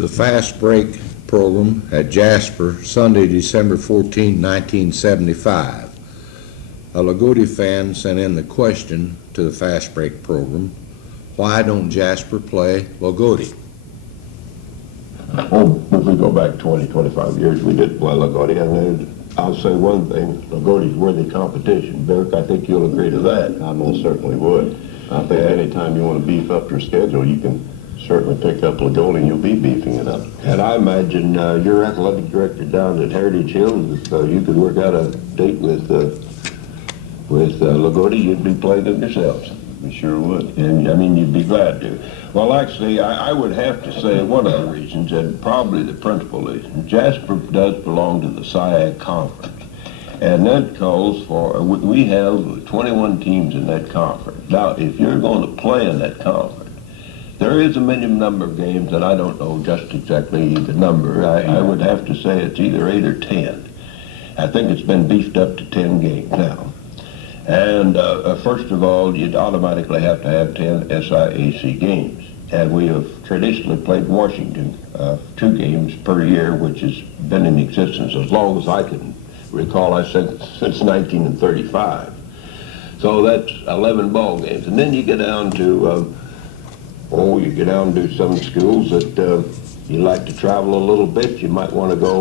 The fast break program at Jasper, Sunday, December 14, 1975. A Loogootee fan sent in the question to the fast break program, why don't Jasper play Loogootee? Well, if we go back 20, 25 years, we did play Loogootee, and I'll say one thing, Loogootie's worthy competition. Burke, I think you'll agree to that. I most certainly would. I think anytime you want to beef up your schedule, you can certainly pick up Loogootee and you'll be beefing it up. And I imagine your athletic director down at Heritage Hill, if you could work out a date with Loogootee, you'd be playing them yourselves. We sure would. And I mean, you'd be glad to. Well, actually, I would have to say one of the reasons, and probably the principal reason, Jasper does belong to the SIAC Conference. And that calls for, we have 21 teams in that conference. Now, if you're going to play in that conference, there is a minimum number of games, and I don't know just exactly the number. I would have to say it's either 8 or 10. I think it's been beefed up to 10 games now. And first of all, you'd automatically have to have 10 SIAC games. And we have traditionally played Washington 2 games per year, which has been in existence as long as I can recall, I think since 1935. So that's 11 ball games. And then you get down to, you get down to some schools that you like to travel a little bit. You might want to go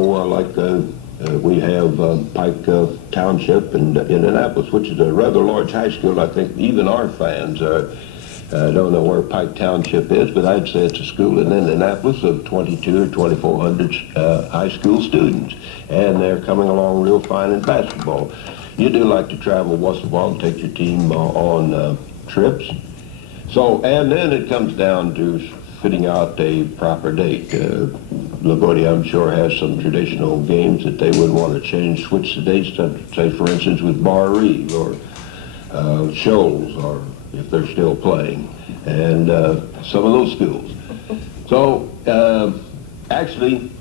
we have Pike Township in Indianapolis, which is a rather large high school. I think even our fans don't know where Pike Township is, but I'd say it's a school in Indianapolis of 22 or 2,400 high school students, and they're coming along real fine in basketball. You do like to travel once in a while and take your team on trips. So, and then it comes down to fitting out a proper date. Loogootee, I'm sure, has some traditional games that they would want to switch the dates, say, for instance, with Bar Reeve or Shoals, or if they're still playing, and some of those schools. So, actually,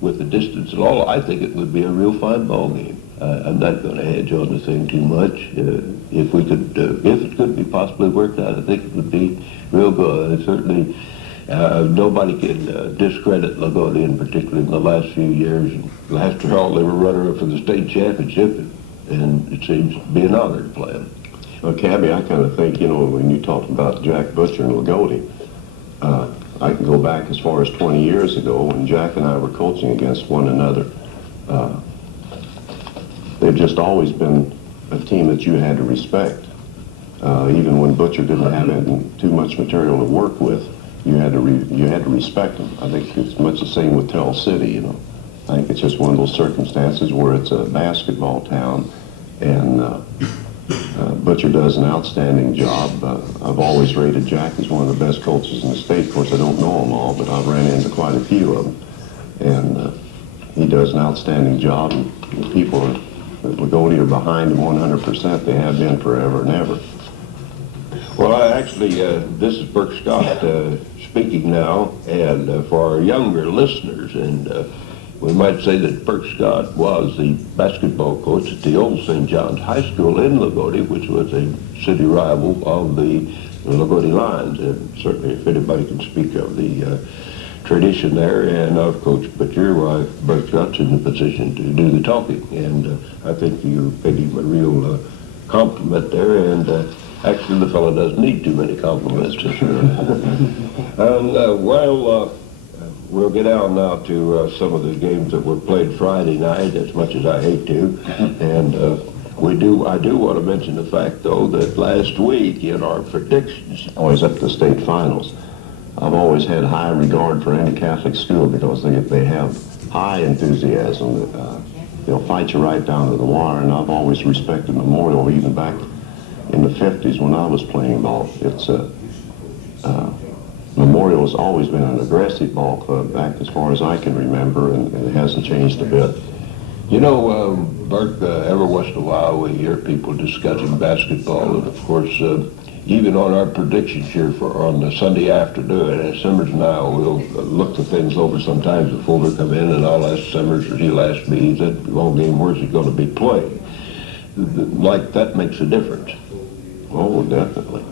with the distance and all, I think it would be a real fine ball game. I'm not going to hedge on the thing too much. If we could, if it could be possibly worked out, I think it would be real good. And certainly, nobody can discredit Loogootee, in particular in the last few years. And after all, they were runner-up for the state championship, and it seems to be an honor to play them. Well, Cabby, I kind of think, when you talked about Jack Butcher and Loogootee, I can go back as far as 20 years ago when Jack and I were coaching against one another. They've just always been a team that you had to respect. Even when Butcher didn't have too much material to work with, you had to respect them. I think it's much the same with Tell City. I think it's just one of those circumstances where it's a basketball town, and Butcher does an outstanding job. I've always rated Jack as one of the best coaches in the state. Of course, I don't know them all, but I've ran into quite a few of them, and he does an outstanding job. And the people at Loogootee are behind him 100%. They have been forever and ever. Well, this is Burke Scott speaking now, and for our younger listeners, and we might say that Burke Scott was the basketball coach at the old St. John's High School in Loogootee, which was a city rival of the Loogootee Lions, and certainly if anybody can speak of the tradition there and of Coach Butcher, Burke Scott's in the position to do the talking, and I think you paid him a real compliment there, and actually, the fellow doesn't need too many compliments. We'll get down now to some of the games that were played Friday night, as much as I hate to. And I do want to mention the fact, though, that last week in our predictions, Always up to the state finals. I've always had high regard for any Catholic school because they have high enthusiasm. They'll fight you right down to the wire, and I've always respected Memorial, even back in the 50s when I was playing ball. Memorial has always been an aggressive ball club back as far as I can remember, and it hasn't changed a bit. Burke, every once in a while we hear people discussing basketball, and of course, even on our predictions here on the Sunday afternoon, and Simmers and I will look the things over sometimes before we come in, and I'll ask Simmers, or he'll ask me, is that ball game, where's it going to be played? Like, that makes a difference. Oh, definitely.